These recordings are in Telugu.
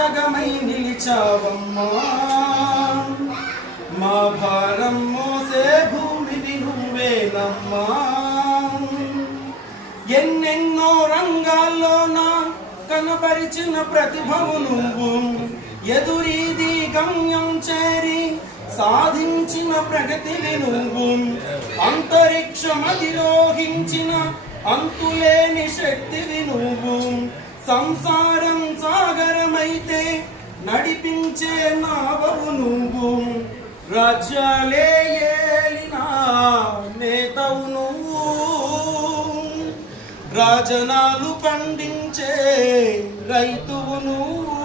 సగమై నిలిచావమ్మా. మా భారం మోసే భూమివి నువ్వేనమ్మా. ఎన్నెన్నో రంగాల్లోన కనపరిచిన ప్రతిభవు నువ్వు, ఎదురీది గమ్యం చేరి సాధించిన ప్రగతిని నువ్వు, అంతరిక్షమధిరోహించిన అంతులేని శక్తివి నువ్వు. సంసారం సాగరమైతే నడిపించే నావవు నువ్వు, రాజ్యాలే ఏలిన నేతవు నువ్వు, రాజనాలు పండించే రైతువు నువ్వు,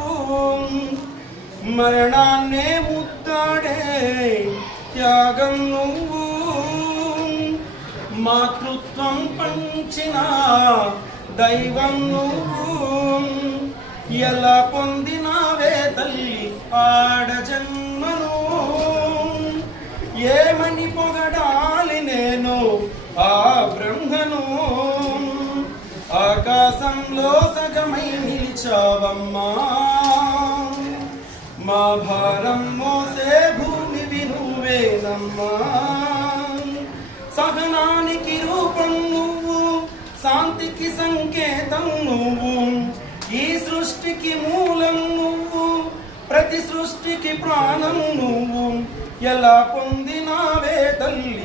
మరణాన్నే ముద్దాడే త్యాగం నువ్వు, మాతృత్వం పంచిన దైవం నువ్వు. ఎలా పొందినావే తల్లి ఆడ జన్మను, ఏమని పొగడాలి నేను ఆ బ్రహ్మను. ఆకాశంలో సగమై నిలిచావమ్మా. మా భారం మోసే భూమివి నువ్వేనమ్మా. సహనానికి రూపం నువ్వు, శాంతికి సంకేతం నువ్వు, ఈ సృష్టికి మూలం నువ్వు, ప్రతి సృష్టికి ప్రాణం నువ్వు. ఎలా పొందినావే తల్లి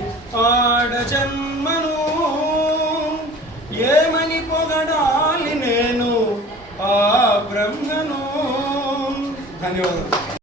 ఆడ జన్మను, ఏమని పొగడాలి నేను ఆ బ్రహ్మను. ధన్యవాదాలు.